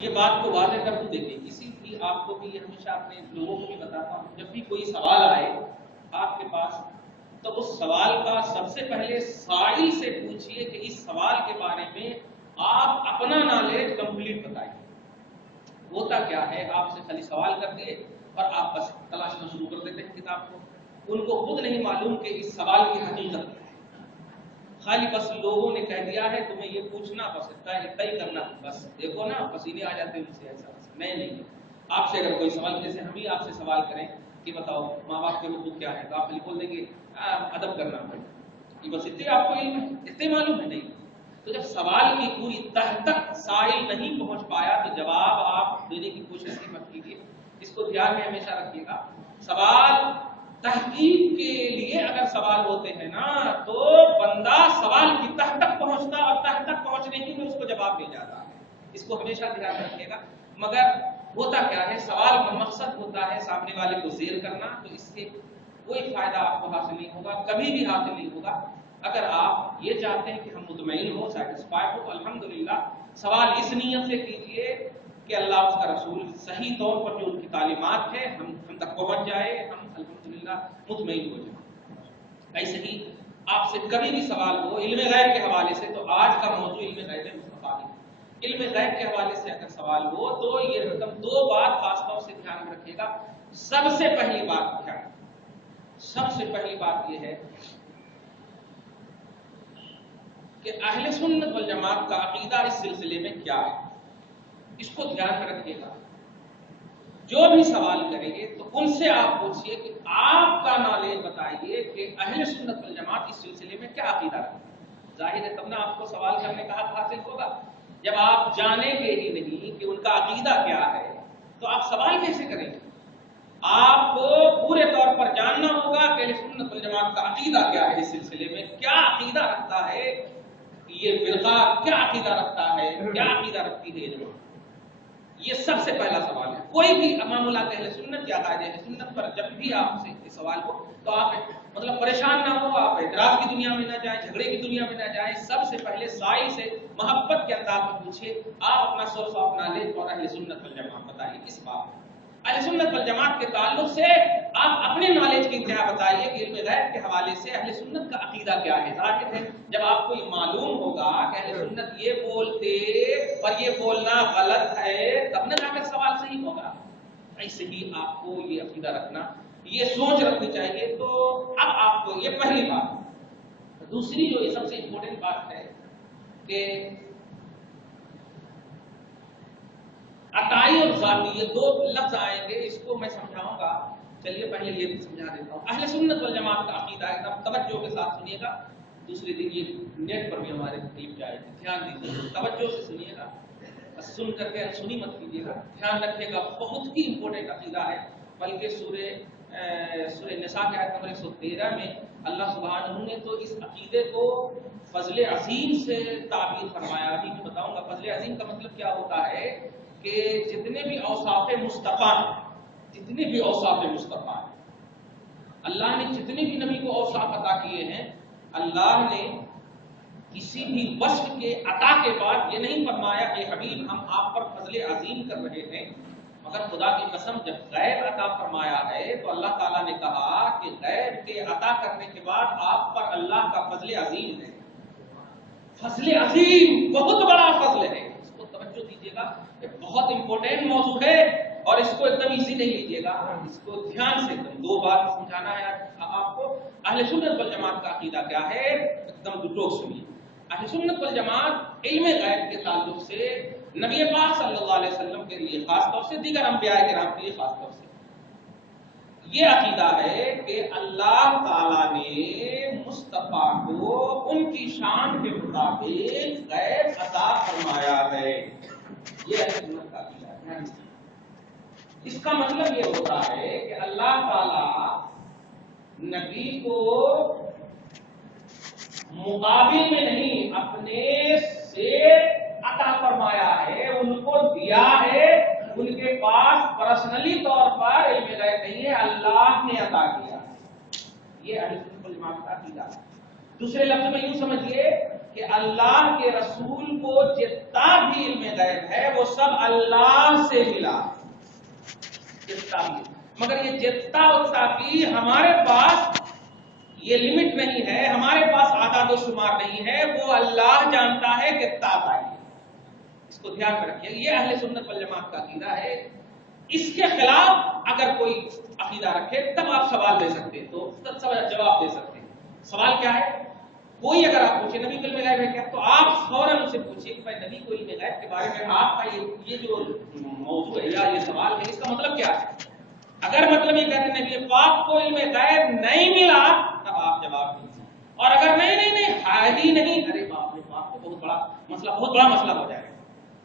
یہ بات کو واضح کر دوں، دیکھیں اسی لیے آپ کو بھی یہ ہمیشہ اپنے لوگوں کو بھی بتاتا ہوں، جب بھی کوئی سوال آئے آپ کے پاس تو اس سوال کا سب سے پہلے سائل سے پوچھئے کہ اس سوال کے بارے میں آپ اپنا نالج کمپلیٹ بتائیے۔ ہوتا کیا ہے، آپ سے خالی سوال کر دیے اور آپ بس تلاشنا شروع کر دیتے ہیں کتاب کو، ان کو خود نہیں معلوم کہ اس سوال کی حقیقت کیا ہے، خالی بس لوگوں نے کہہ دیا ہے تمہیں یہ پوچھنا، بس اتنا ہی کرنا، بس دیکھو نا پسینے آ جاتے ہیں ان سے، ایسا نہیں۔ آپ سے اگر کوئی سوال، جیسے ہم ہی آپ سے سوال کریں کہ بتاؤ ماں باپ کے حقوق کیا ہے، تو آپ خالی بول دیں گے ادب کرنا پڑے، یہ بس اتنے آپ کو علم ہے، اتنے معلوم ہے نہیں۔ تو جب سوال کی پوری تہ تک سائل نہیں پہنچ پایا تو جواب آپ دینے کی کوشش ہی مت کیجیے۔ اس کو دھیان میں ہمیشہ رکھیے گا، سوال تحقیق کے لیے اگر سوال ہوتے ہیں نا تو بندہ سوال کی تہ تک پہنچتا اور تہ تک پہنچنے ہی میں اس کو جواب مل جاتا ہے، اس کو ہمیشہ دھیان رکھیے گا۔ مگر ہوتا کیا ہے، سوال کا مقصد ہوتا ہے سامنے والے کو زیر کرنا، تو اس سے کوئی فائدہ آپ کو حاصل نہیں ہوگا، کبھی بھی حاصل نہیں ہوگا۔ اگر آپ یہ چاہتے ہیں کہ ہم مطمئن ہو، سیٹسفائڈ ہو، تو الحمدللہ سوال اس نیت سے کیجئے کہ اللہ اس کا رسول صحیح طور پر جو ان کی تعلیمات ہے ہم تک پہنچ جائے، ہم الحمدللہ مطمئن ہو جائیں۔ ایسے ہی آپ سے کبھی بھی سوال ہو علم غیب کے حوالے سے، تو آج کا موضوع علم غیب مصطفیٰ ہے، علم غیب کے حوالے سے اگر سوال ہو تو یہ رقم دو بات خاص طور سے دھیان میں رکھیے گا۔ سب سے پہلی بات کیا ہے، سب سے پہلی بات یہ ہے کہ اہل سنت والجماعت کا عقیدہ اس سلسلے میں کیا ہے، اس کو دھیان میں رکھیے گا۔ جو بھی سوال کریں گے تو ان سے آپ پوچھئے کہ آپ کا نالج بتائیے کہ اہل سنت والجماعت اس سلسلے میں کیا عقیدہ رکھتے ہیں۔ ظاہر ہے تب نہ آپ کو سوال کرنے کا حق حاصل ہوگا۔ جب آپ جانیں گے ہی نہیں کہ ان کا عقیدہ کیا ہے تو آپ سوال کیسے کریں گے؟ آپ کو پورے طور پر جاننا ہوگا کہ اہل سنت والجماعت کا عقیدہ کیا ہے، اس سلسلے میں کیا عقیدہ رکھتا ہے یہ فرقہ، کیا عقیدہ رکھتا ہے، کیا عقیدہ رکھتی ہے یہ جماعت۔ یہ سب سے پہلا سوال ہے۔ کوئی بھی معاملات اہل سنت یا قاعدہ اہل سنت پر جب بھی آپ سے یہ سوال ہو تو آپ مطلب پریشان نہ ہو، آپ اعتراض کی دنیا میں نہ جائیں، جھگڑے کی دنیا میں نہ جائیں، سب سے پہلے سائل سے محبت کے انداز میں پوچھیے آپ اپنا سورس آف نالج اور اہل سنت والجماعت بتائیے کس بات۔ اہل سنت والجماعت کے تعلق سے آپ اپنے نالج کی انتہا بتائیے کہ علم غیب کے حوالے سے اہل سنت کا عقیدہ کیا ہے۔ ظاہر ہے جب آپ کو یہ معلوم ہوگا کہ اہل سنت یہ بولتے اور یہ بولنا غلط ہے، تب نہ جا کر سوال صحیح ہوگا۔ ایسے ہی آپ کو یہ عقیدہ رکھنا، یہ سوچ رکھنی چاہیے۔ تو اب آپ کو یہ پہلی بات۔ دوسری جو یہ سب سے امپورٹنٹ بات ہے کہ عطائی اور ذاتی، یہ دو لفظ آئیں گے، اس کو میں سمجھاؤں گا۔ چلیے پہلے یہ سمجھا دیتا ہوں۔ اہل سنت والجماعت کا عقیدہ ہے، تب توجہ کے ساتھ سنیے گا، دوسرے دن یہ نیٹ پر بھی ہمارے کلپ جائے گی، دھیان دیجیے، توجہ سے سنیے گا، سن کر کے سنی مت کیجیے گا، دھیان رکھیے گا۔ بہت ہی امپورٹنٹ عقیدہ ہے، بلکہ سورہ نساء کے آیت نمبر 113 میں اللہ سبحانہ نے تو اس عقیدے کو فضل عظیم سے تعبیر فرمایا۔ ابھی میں بتاؤں گا فضل عظیم کا مطلب کیا ہوتا ہے کہ جتنے بھی اوصاف مصطفیٰ ہیں، جتنے بھی اوصاف مصطفیٰ ہیں، اللہ نے جتنے بھی نبی کو اوصاف عطا کیے ہیں، اللہ نے کسی بھی وصف کے عطا کے بعد یہ نہیں فرمایا کہ حبیب ہم آپ پر فضل عظیم کر رہے ہیں، مگر خدا کی قسم جب غیب عطا فرمایا ہے تو اللہ تعالیٰ نے کہا کہ غیب کے عطا کرنے کے بعد آپ پر اللہ کا فضل عظیم ہے۔ فضل عظیم بہت بڑا فضل ہے، اس کو توجہ دیجیے گا، یہ بہت امپورٹنٹ موضوع ہے اور اس کو ایک دم ایزی نہیں لیجیے گا، اس کو دھیان سے دو بات سمجھانا ہے آپ کو۔ اہل سنت والجماعت کا عقیدہ کیا ہے، ایک دم ٹوک سنیے۔ اہل سنت والجماعت علم غیب کے تعلق سے نبی پاک صلی اللہ علیہ وسلم کے لیے خاص طور سے، دیگر انبیاء کرام کے لیے خاص طور سے یہ عقیدہ ہے کہ اللہ تعالیٰ نے مصطفیٰ کو ان کی شان کے مطابق غیب عطا فرمایا ہے، یہ اہل سنت کا عقیدہ ہے۔ اس کا مطلب یہ ہوتا ہے کہ اللہ تعالیٰ نبی کو مقابل میں نہیں، اپنے سے عطا فرمایا ہے، ان کو دیا ہے، ان کے پاس پرسنلی طور پر علم غیب نہیں ہے، اللہ نے عطا کیا۔ یہ اہل سنت والجماعت کا عقیدہ ہے۔ دوسرے لفظ میں یوں سمجھیے کہ اللہ کے رسول کو جتنا بھی علم غیب ہے وہ سب اللہ سے ملا، جتنا بھی، مگر یہ جتنا اتنا بھی ہمارے پاس یہ لمٹ نہیں ہے، ہمارے پاس اعداد و شمار نہیں ہے، وہ اللہ جانتا ہے کتنا آتا ہے۔ اس کو دھیان میں رکھیے، یہ اہل سنت والجماعت کا عقیدہ ہے۔ اس کے خلاف اگر کوئی عقیدہ رکھے تب آپ سوال دے سکتے ہیں، تو جواب دے سکتے ہیں۔ سوال کیا ہے؟ کوئی اگر آپ پوچھے نبی کو علم غیب ہے کیا، تو آپ فوراً اسے پوچھیے کہ بھائی نبی کو علم غیب کے بارے میں آپ کا یہ جو موضوع ہے یا یہ سوال ہے، اس کا مطلب کیا ہے؟ اگر مطلب یہ کہتے ہیں نبی پاک کو علم غیب نہیں ملا، تب آپ جواب دیجیے، اور اگر نہیں ہے ہی نہیں، ارے باپ رے باپ، بہت بڑا مسئلہ، بہت بڑا مسئلہ ہو جائے گا۔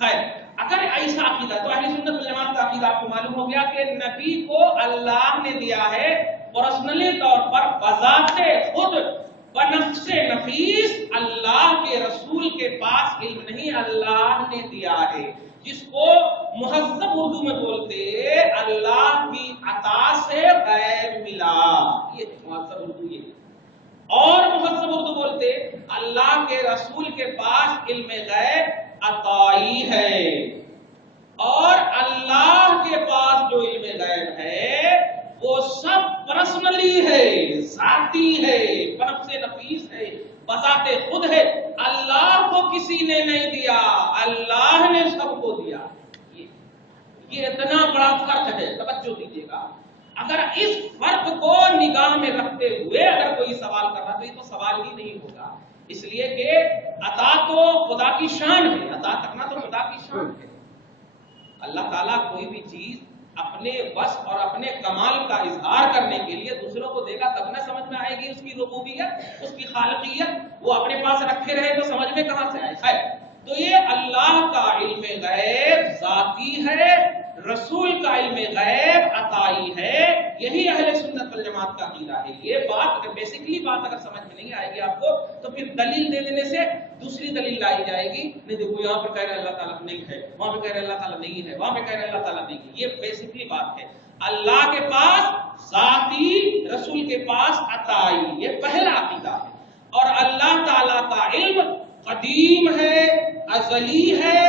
خیر، اگر ایسا عقیدہ، تو اہل سنت والجماعت کا عقیدہ آپ کو معلوم ہو گیا کہ نبی کو اللہ نے دیا ہے پرسنلی طور پر، بذات خود، بنفس نفیس، اللہ کے رسول کے پاس علم نہیں، اللہ نے دیا ہے، جس کو مہذب اردو میں بولتے اللہ کی عطا سے غیب ملا، یہ مہذب اردو یہ ہے۔ اور مہذب اردو بولتے اللہ کے رسول کے پاس علم غیب عطائی ہے، اور اللہ کے پاس جو علم غیب ہے وہ سب پرسنلی ہے، ذاتی ہے، بنفس نفیس ہے، بذات خود ہے، اللہ کو کسی نے نہیں دیا، اللہ نے سب کو دیا۔ یہ اتنا بڑا فرق ہے، توجہ دیجیے گا۔ اگر اس فرق کو نگاہ میں رکھتے ہوئے اگر کوئی سوال کر رہا تو یہ تو سوال ہی نہیں ہوگا، اس لیے کہ عطا تو خدا کی شان ہے، عطا کرنا تو خدا کی شان ہے۔ اللہ تعالیٰ کوئی بھی چیز اپنے وصف اور اپنے کمال کا اظہار کرنے کے لیے دوسروں کو دے گا تب نہ سمجھ میں آئے گی اس کی ربوبیت، اس کی خالقیت، وہ اپنے پاس رکھے رہے تو سمجھ میں کہاں سے آئے؟ خیر، تو یہ اللہ کا علم غیب ذاتی ہے، رسول کا علم غیب عطائی ہے، یہی اہل سنت والجماعت کا عقیدہ ہے۔ یہ بات اگر بیسیکلی بات اگر سمجھ میں نہیں آئے گی آپ کو تو پھر دلیل دے دینے سے دوسری دلیل لائی جائے گی، نہیں دیکھو یہاں پہ کہہ رہے اللہ تعالیٰ نہیں ہے، وہاں پہ کہہ رہے اللہ تعالیٰ نہیں ہے، وہاں پہ کہہ رہے اللہ تعالیٰ نہیں ہے۔ یہ بیسیکلی بات ہے، اللہ کے پاس ذاتی، رسول کے پاس عطائی، یہ پہلا عقیدہ ہے۔ اور اللہ تعالیٰ کا علم قدیم ہے، ازلی ہے،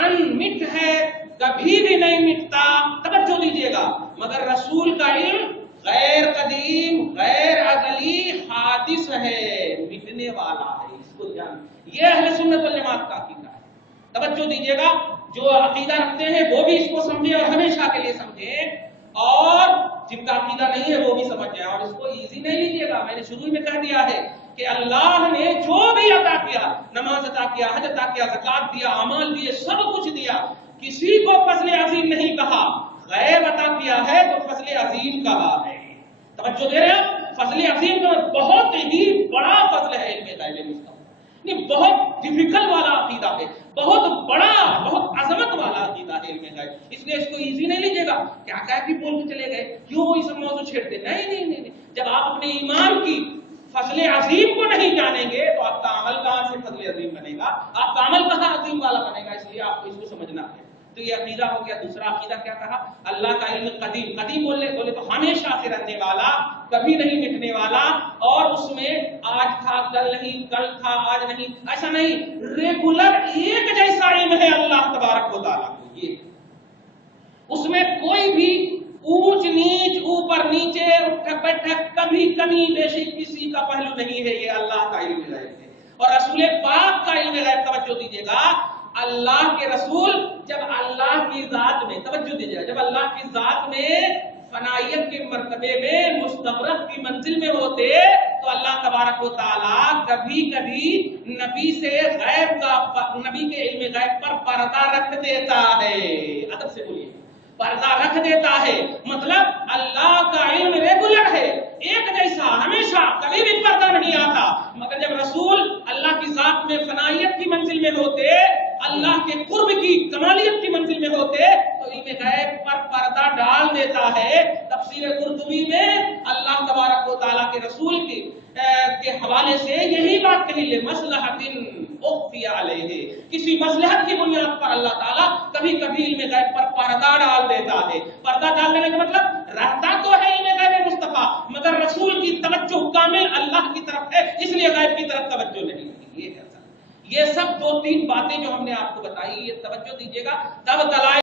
انمٹ ہے، کبھی بھی نہیں مٹتا، توجہ دیجیے گا، مگر رسول کا علم غیر قدیم، غیر ازلی، حادث ہے، مٹنے والا ہے، اس کو جان، یہ اہل سنت والجماعت کا عقیدہ ہے۔ توجہ دیجیے گا، جو عقیدہ رکھتے ہیں وہ بھی اس کو سمجھیں اور ہمیشہ کے لیے سمجھیں، اور جن کا عقیدہ نہیں ہے وہ بھی سمجھ جائیں، اور اس کو ایزی نہیں لیجیے گا۔ میں نے شروع میں کہہ دیا ہے کہ اللہ نے جو بھی عطا کیا، نماز عطا کیا، حج عطا کیا، زکات دیا، اعمال دیے، سب کچھ دیا، کسی کو فضل عظیم نہیں کہا، غیب عطا کیا ہے تو فضل عظیم کہا ہے۔ توجہ دے رہے ہیں؟ فضل عظیم کا بہت ہی بڑا فضل ہے علم غیب مستقبل، نہیں بہت ڈیفیکلٹ والا عقیدہ ہے، بہت بڑا، بہت عظمت والا عقیدہ ہے علم غیب، اس لیے اس کو ایزی نہیں لیجیے گا۔ کیا کہہ کے بول کے چلے گئے، کیوں وہ اس موضوع چھیڑتے؟ نہیں، جب آپ اپنے ایمان کی فضل عظیم کو نہیں جانیں گے تو آپ کا عمل کہاں سے فضل عظیم بنے گا، آپ کا عمل کہاں عظیم والا بنے گا، اس لیے آپ کو اس کو سمجھنا ہے۔ تو یہ عقیدہ ہو گیا۔ دوسرا عقیدہ کیا کہا؟ اللہ کا علم قدیم، قدیم بولے تو ہمیشہ سے رہنے والا، کبھی نہیں مٹنے والا، اور اس میں آج تھا کل نہیں، کل تھا آج نہیں، ایسا نہیں، ریگولر ایک جیسا علم ہے اللہ تبارک و تعالیٰ کو۔ یہ اس میں کوئی بھی اونچ نیچ، اوپر نیچے، اٹھک بیٹھک، کبھی کمی بیشی کسی کا پہلو نہیں ہے، یہ اللہ کا علم غیب ہے۔ اور رسول پاک کا علم غیب، توجہ دیجیے گا، اللہ کے رسول جب اللہ کی ذات میں، توجہ دیجیے گا، جب اللہ کی ذات میں فنائیت کے مرتبے میں مستغرق کی منزل میں ہوتے تو اللہ تبارک و تعالیٰ کبھی کبھی نبی سے غیب کا، نبی کے علم غیب پر پردہ رکھ دیتا ہے۔ ادب سے بولیے، پردہ رکھ دیتا ہے، مطلب اللہ کا علم ریگولر ہے، ایک جیسا، ہمیشہ، کبھی بھی پردہ نہیں آتا، مگر جب رسول اللہ کی ذات میں فنائیت کی منزل میں ہوتے، اللہ کے قرب کی کمالیت کی منزل میں ہوتے تو علم غیب پر پردہ ڈال دیتا ہے۔ تفسیر قرطبی میں اللہ تبارک و تعالیٰ کے رسول کے حوالے سے یہی بات کہی ہے، مصلحۃ اخفی علیہ، کسی مصلحت کی بنیاد پر اللہ تعالیٰ کبھی کبھی علم غیب پر پردہ ڈال دیتا ہے۔ پردہ ڈال دینے کا مطلب رہتا تو ہے علم غیب مصطفیٰ، مگر رسول کی توجہ کامل اللہ کی طرف ہے، اس لیے غیب کی طرف توجہ نہیں ہوتی۔ یہ سب 2-3 باتیں جو ہم نے آپ کو بتائی، یہ توجہ دیجیے گا، تب دلائل